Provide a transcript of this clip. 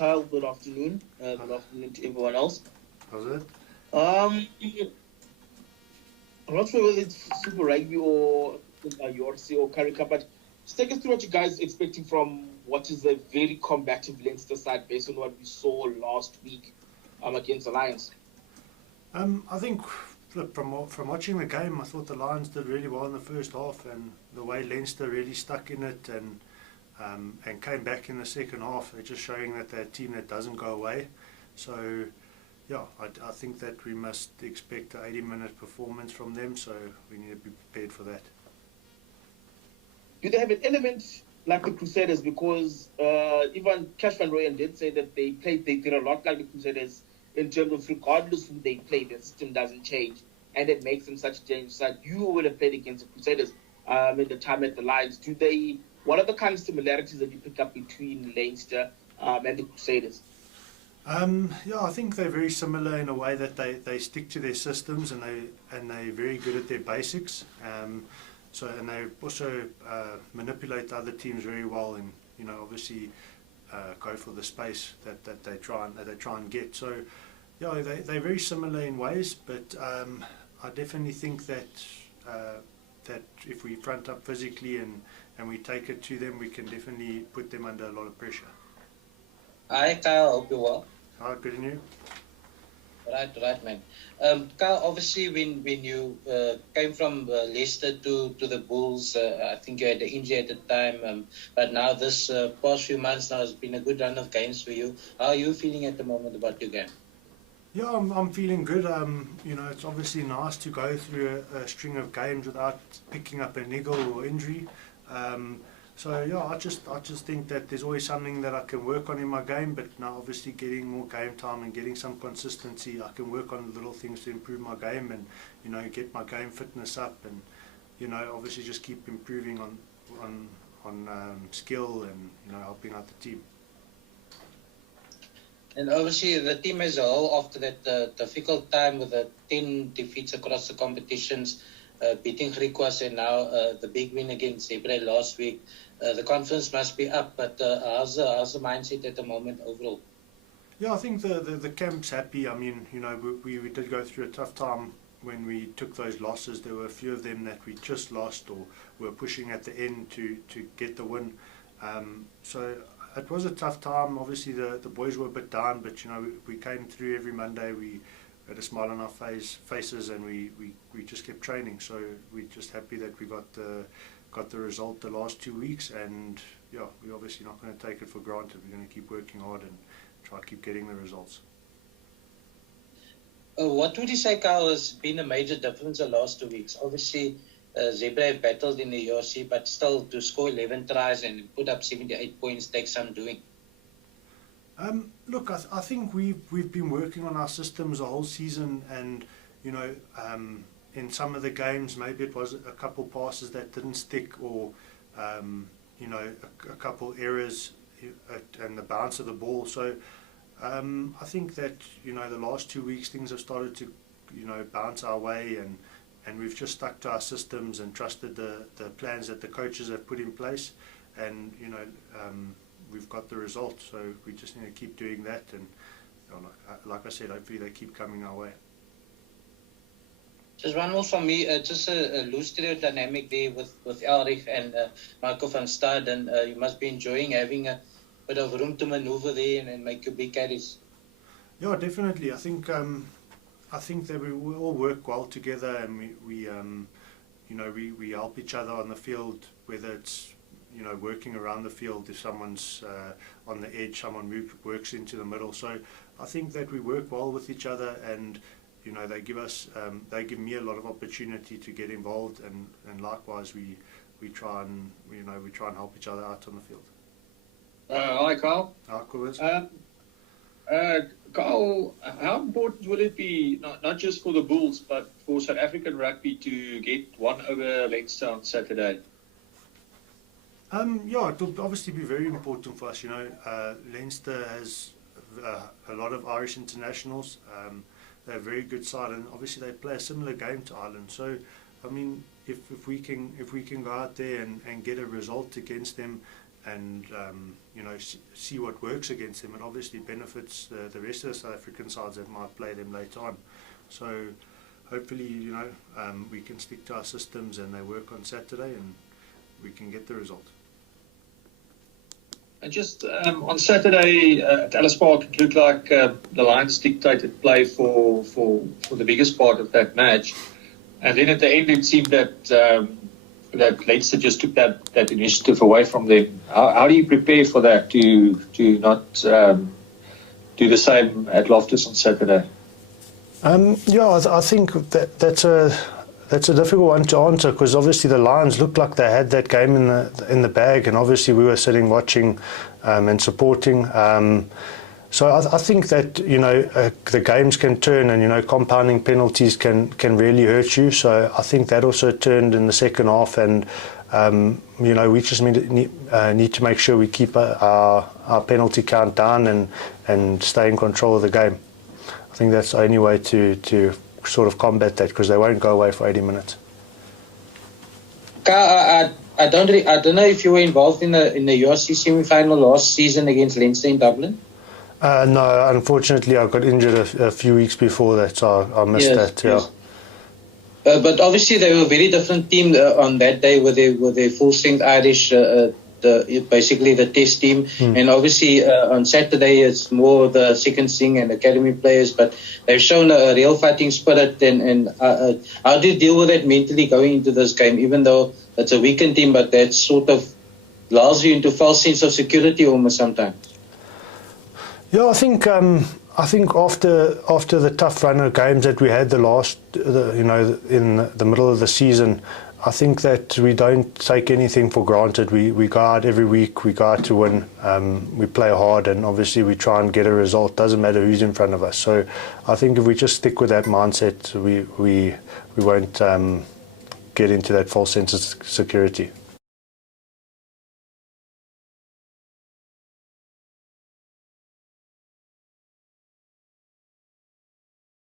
Kyle, good afternoon. Good afternoon to everyone else. How's it? Um, I'm not sure whether it's Super Rugby or URC or Karika, but just take us through what you guys are expecting from what is a very combative Leinster side based on what we saw last week against the Lions. I think from watching the game, I thought the Lions did really well in the first half, and the way Leinster really stuck in it and came back in the second half, they're just showing that they're a team that doesn't go away. So, yeah, I think that we must expect an 80-minute performance from them, so we need to be prepared for that. Do they have an element like the Crusaders? Because even Cash Van Rooyen did say that they did a lot like the Crusaders in terms of regardless who they play, the system doesn't change, and it makes them such a dangerous side. You would have played against the Crusaders in the time at the Lions. What are the kind of similarities that you pick up between Leinster and the Crusaders? Yeah, I think they're very similar in a way that they stick to their systems and they're very good at their basics. And they also manipulate other teams very well, and obviously go for the space that they try and get. So yeah, they're very similar in ways, but I definitely think that that if we front up physically and we take it to them, we can definitely put them under a lot of pressure. Hi, Kyle. Hope you're well. Hi, good and you? Right, man. Kyle, obviously, when you came from Leicester to the Bulls, I think you had the injury at the time. But now this past few months now has been a good run of games for you. How are you feeling at the moment about your game? Yeah, I'm feeling good. It's obviously nice to go through a string of games without picking up a niggle or injury. So yeah, I just think that there's always something that I can work on in my game, but now obviously getting more game time and getting some consistency, I can work on little things to improve my game and get my game fitness up, and obviously just keep improving on skill and helping out the team. And obviously the team as a whole, after that difficult time with the 10 defeats across the competitions, beating Griquas and now the big win against Zebra last week, the confidence must be up. But how's the mindset at the moment overall? Yeah, I think the camp's happy. I mean, we did go through a tough time when we took those losses. There were a few of them that we just lost or were pushing at the end to get the win. So it was a tough time. Obviously, the boys were a bit down, but we came through every Monday. We had a smile on our faces, and we just kept training. So we're just happy that we got the result the last 2 weeks, and yeah, we're obviously not going to take it for granted. We're going to keep working hard and try to keep getting the results. What would you say, Kyle, has been a major difference the last 2 weeks? Obviously, Zebra have battled in the URC, but still to score 11 tries and put up 78 points takes some doing. Look, I think we've been working on our systems the whole season, and in some of the games maybe it was a couple passes that didn't stick, or a couple errors and the bounce of the ball. So I think that the last 2 weeks things have started to bounce our way, and we've just stuck to our systems and trusted the plans that the coaches have put in place, and we've got the results. So we just need to keep doing that, and like I said, hopefully they keep coming our way. Just one more from me, just a loose dynamic there with Elrich and Michael van Staden. You must be enjoying having a bit of room to maneuver there and make your big carries. Yeah, definitely. I think that we all work well together, and we help each other on the field, whether it's working around the field. If someone's on the edge, someone works into the middle. So I think that we work well with each other, and they give me a lot of opportunity to get involved, and likewise we try and help each other out on the field. Hi, Carl. Hi, Kobus. Carl, how important will it be, not just for the Bulls, but for South African rugby to get one over Leinster on Saturday? Yeah, it will obviously be very important for us. Leinster has a lot of Irish internationals. They're a very good side, and obviously they play a similar game to Ireland. So, I mean, if we can go out there and get a result against them, and you know, see what works against them. It obviously benefits the rest of the South African sides that might play them later on. So hopefully, you know, we can stick to our systems and they work on Saturday and we can get the result. And just on Saturday at Ellis Park, it looked like the Lions dictated play for the biggest part of that match. And then at the end, it seemed that that Leinster just took that initiative away from them. How do you prepare for that to not do the same at Loftus on Saturday? Yeah, I think that's a difficult one to answer, because obviously the Lions looked like they had that game in the bag, and obviously we were sitting watching and supporting. So I think that, you know, the games can turn, and, you know, compounding penalties can really hurt you. So I think that also turned in the second half, and you know, we just need to make sure we keep our penalty count down and stay in control of the game. I think that's the only way to sort of combat that, because they won't go away for 80 minutes. I don't know if you were involved in the URC semi-final last season against Leinster in Dublin. No, unfortunately, I got injured a few weeks before that, so I missed that. Yeah. Yes. But obviously, they were a very different team on that day, with their full-strength Irish, basically the test team. And obviously, on Saturday, it's more the second string and academy players. But they've shown a real fighting spirit. And how do you deal with that mentally going into this game, even though it's a weakened team, but that sort of lulls you into a false sense of security almost sometimes? Yeah, I think after the tough run of games that we had you know, in the middle of the season, I think that we don't take anything for granted. We go out every week, we go out to win, we play hard, and obviously we try and get a result. Doesn't matter who's in front of us. So I think if we just stick with that mindset, we won't get into that false sense of security.